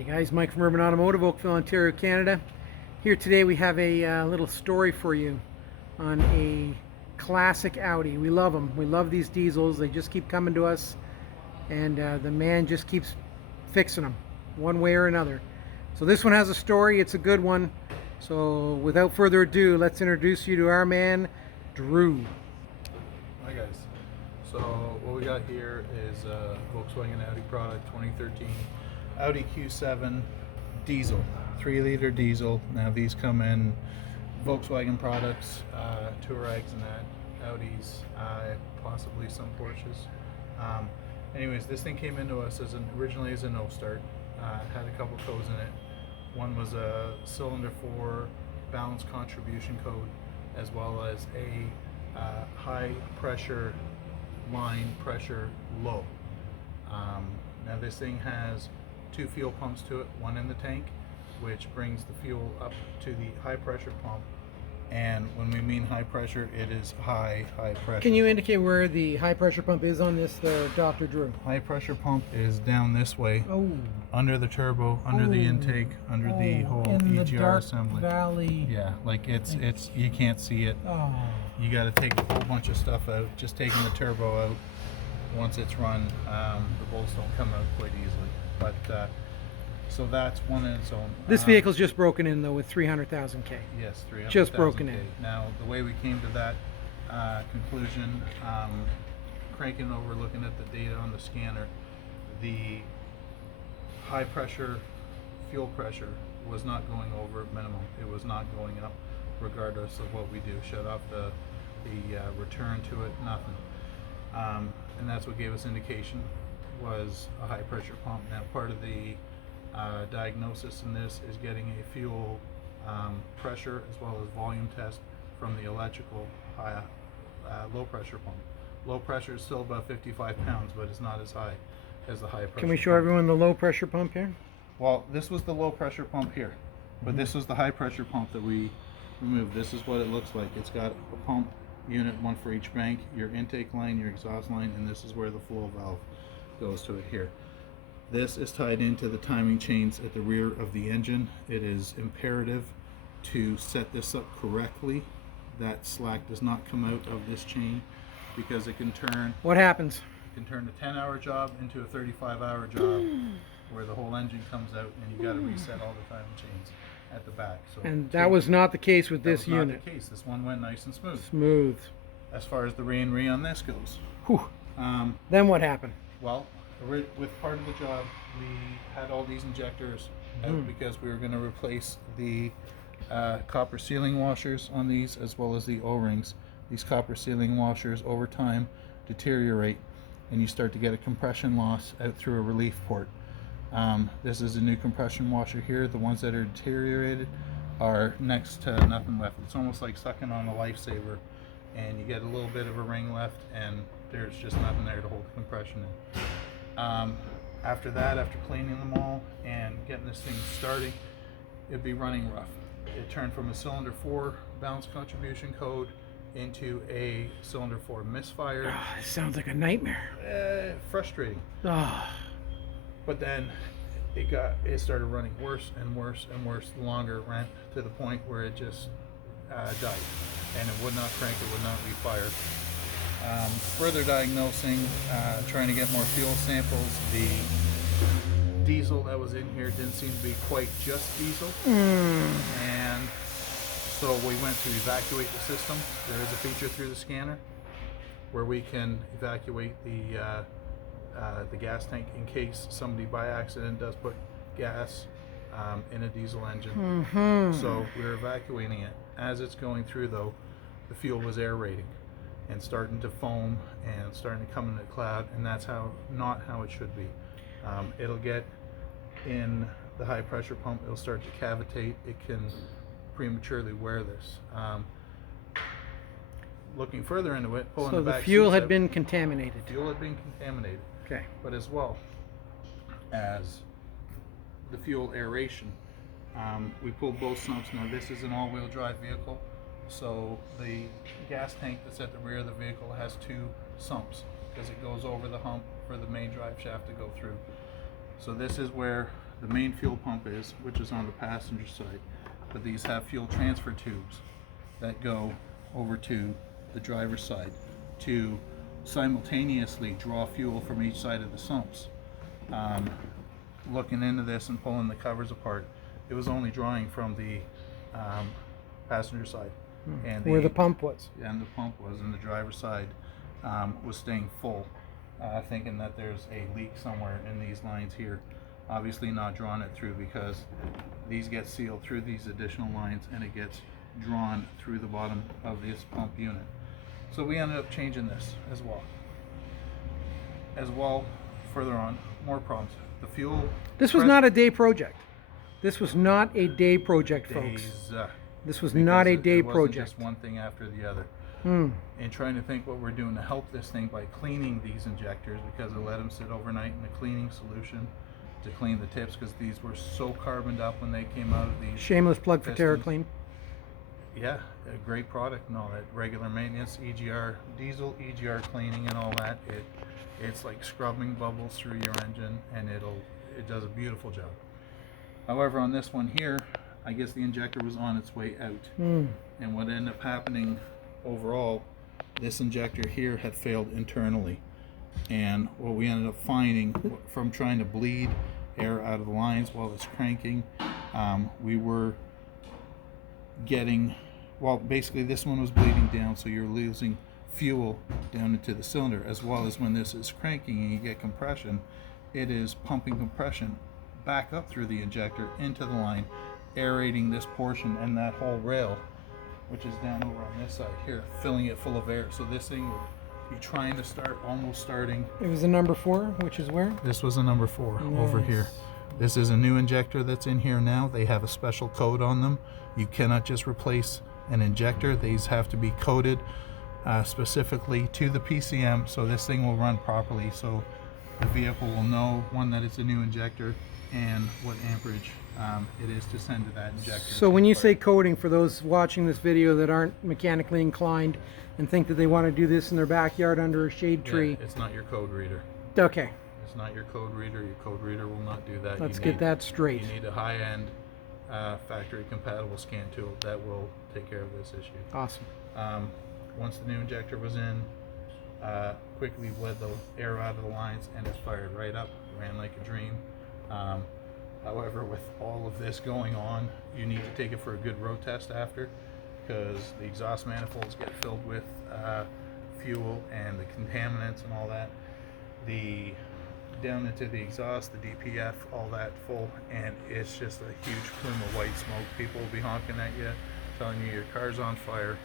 Hey guys, Mike from Urban Automotive, Oakville, Ontario, Canada. Here today we have a little story for you on a classic Audi. We love them. We love these diesels. They just keep coming to us, and the man just keeps fixing them one way or another. So this one has a story. It's a good one. So without further ado, let's introduce you to our man, Drew. Hi guys. So what we got here is a Volkswagen Audi product, 2013 Audi Q7 diesel, 3-liter diesel. Now these come in Volkswagen products, Touaregs and that, Audis, possibly some Porsches. Anyways, this thing came into us originally as a no start. Had a couple codes in it. One was a cylinder 4 balance contribution code, as well as a high pressure line pressure low. Now this thing has 2 fuel pumps to it, one in the tank, which brings the fuel up to the high pressure pump. And when we mean high pressure, it is high pressure. Can you indicate where the high pressure pump is on this, Dr. Drew? High pressure pump is down this way, Oh, under the turbo, under the intake, under the whole in the EGR dark assembly. valley. Yeah, like it's you can't see it. Oh. You got to take a whole bunch of stuff out. Just taking the turbo out, once it's run, the bolts don't come out quite easily. But so that's one in its own. This vehicle's just broken in though with 300,000 K. Yes, 300,000 just broken in. Now the way we came to that conclusion, cranking over, looking at the data on the scanner, the high pressure fuel pressure was not going over minimum. It was not going up, regardless of what we do. Shut off the return to it, nothing. And that's what gave us indication was a high pressure pump. Now part of the diagnosis in this is getting a fuel pressure as well as volume test from the electrical low pressure pump. Low pressure is still about 55 pounds, but it's not as high as the high pressure. Can we show pump. everyone the low pressure pump here? Well, this was the low pressure pump here, but this was the high pressure pump that we removed. This is what it looks like. It's got a pump unit, one for each bank, your intake line, your exhaust line, and this is where the flow valve goes to it here. This is tied into the timing chains at the rear of the engine. It is imperative to set this up correctly. That slack does not come out of this chain, because it can turn. What happens? It can turn a 10-hour job into a 35-hour job, where the whole engine comes out and you got to reset all the timing chains at the back. So And that was not the case with this that was unit. not the case. This one went nice and smooth. Smooth. As far as the re and re on this goes. Whew. Then what happened? Well, with part of the job, we had all these injectors out because we were going to replace the copper sealing washers on these, as well as the O-rings. These copper sealing washers over time deteriorate, and you start to get a compression loss out through a relief port. This is a new compression washer here. The ones that are deteriorated are next to nothing left. It's almost like sucking on a lifesaver, and you get a little bit of a ring left, and there's just nothing there to hold the compression in. After that, after cleaning them all and getting this thing starting, it'd be running rough. It turned from a cylinder 4 balance contribution code into a cylinder 4 misfire. Oh, this sounds like a nightmare. Frustrating. Oh. But then it started running worse and worse and worse the longer it ran, to the point where it just died, and it would not crank, it would not refire. Further diagnosing, trying to get more fuel samples. The diesel that was in here didn't seem to be quite just diesel, and so we went to evacuate the system. There is a feature through the scanner where we can evacuate the gas tank in case somebody by accident does put gas in a diesel engine. So we're evacuating it. As it's going through though, the fuel was aerating and starting to foam and starting to come in a cloud, and that's not how it should be. It'll get in the high pressure pump, it'll start to cavitate, it can prematurely wear this. Looking further into it, pulling So the the back fuel seats had out, been contaminated. fuel had been contaminated, Okay. but as well as the fuel aeration, we pulled both sumps. Now this is an all-wheel drive vehicle, so the gas tank that's at the rear of the vehicle has 2 sumps, because it goes over the hump for the main drive shaft to go through. So this is where the main fuel pump is, which is on the passenger side. But these have fuel transfer tubes that go over to the driver's side to simultaneously draw fuel from each side of the sumps. Looking into this and pulling the covers apart, it was only drawing from the passenger side, and Where the pump was. and the pump was, and the driver's side was staying full, thinking that there's a leak somewhere in these lines here. Obviously not drawn it through, because these get sealed through these additional lines and it gets drawn through the bottom of this pump unit. So we ended up changing this as well. Further on, more problems. The fuel. This was not a day project. This was not a day project, folks. This was not a day it wasn't project. just one thing after the other. And trying to think what we're doing to help this thing by cleaning these injectors, because I let them sit overnight in a cleaning solution to clean the tips, because these were so carboned up when they came out of these. Shameless plug for pistons. TerraClean. Yeah, a great product and all that. Regular maintenance, EGR diesel, EGR cleaning and all that. It's like scrubbing bubbles through your engine, and it does a beautiful job. However, on this one here, I guess the injector was on its way out. And what ended up happening overall, this injector here had failed internally. And what we ended up finding from trying to bleed air out of the lines while it's cranking, we were getting, well, basically this one was bleeding down, so you're losing fuel down into the cylinder, as well as when this is cranking and you get compression, it is pumping compression back up through the injector into the line, aerating this portion and that whole rail, which is down over on this side here, filling it full of air. So this thing would be trying to start, almost starting. It was a number 4, which is where? This was a number 4 over here. This is a new injector that's in here now. They have a special code on them. You cannot just replace an injector. These have to be coded specifically to the PCM, so this thing will run properly, so the vehicle will know, one, that it's a new injector, and what amperage it is to send to that injector. So when you say coding, for those watching this video that aren't mechanically inclined and think that they want to do this in their backyard under a shade tree. It's not your code reader. Okay. It's not your code reader. Your code reader will not do that. Let's get that straight. You need a high-end factory compatible scan tool that will take care of this issue. Awesome. Once the new injector was in, quickly bled the air out of the lines, and it fired right up, ran like a dream. However, with all of this going on, you need to take it for a good road test after, because the exhaust manifolds get filled with fuel and the contaminants and all that. Down into the exhaust, the DPF, all that full, and it's just a huge plume of white smoke. People will be honking at you, telling you your car's on fire.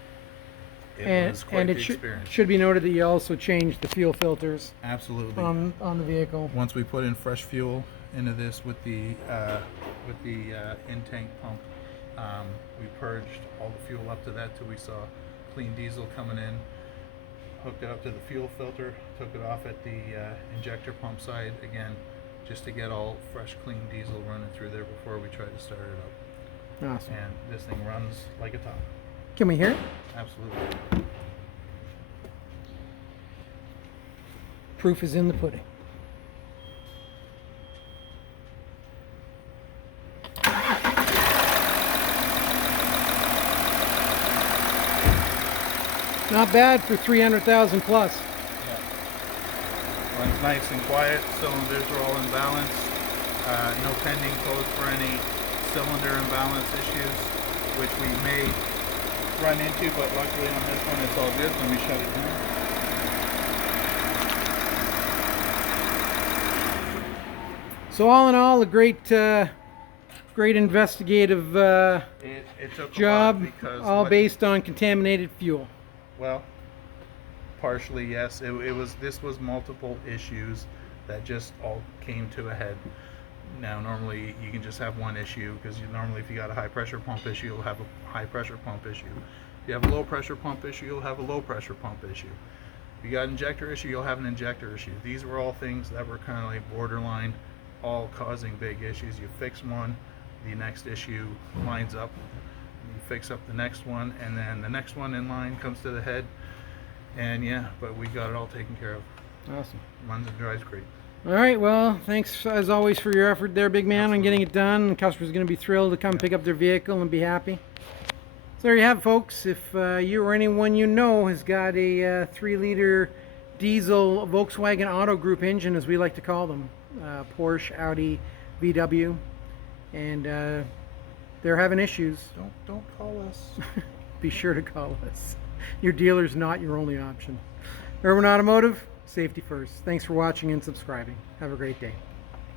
It was quite the experience. Should be noted that you also changed the fuel filters Absolutely. on the vehicle. Once we put in fresh fuel into this with the in-tank pump, we purged all the fuel up to that till we saw clean diesel coming in. Hooked it up to the fuel filter, took it off at the injector pump side again, just to get all fresh, clean diesel running through there before we try to start it up. Awesome. And this thing runs like a top. Can we hear it? Absolutely. Proof is in the pudding. Not bad for 300,000 plus. Yeah. Runs nice and quiet. Cylinders are all in balance. No pending codes for any cylinder imbalance issues, which we may run into, but luckily on this one it's all good. Let me shut it down. So all in all, a great investigative It took job, a lot because all based on contaminated fuel. Well, partially yes. This was multiple issues that just all came to a head. Now normally you can just have one issue, because normally if you got a high pressure pump issue, you'll have a high pressure pump issue. If you have a low pressure pump issue, you'll have a low pressure pump issue. If you got an injector issue, you'll have an injector issue. These were all things that were kind of like borderline, all causing big issues. You fix one, the next issue lines up. You fix up the next one, and then the next one in line comes to the head. And yeah, but we got it all taken care of. Awesome. Runs and drives great. All right, well, thanks as always for your effort there, big man, on getting it done. The customer's going to be thrilled to come pick up their vehicle and be happy. So there you have it, folks. If you or anyone you know has got a 3-liter diesel Volkswagen Auto Group engine, as we like to call them, Porsche, Audi, VW, and they're having issues, Don't call us. be sure to call us. Your dealer's not your only option. Urban Automotive, safety first. Thanks for watching and subscribing. Have a great day.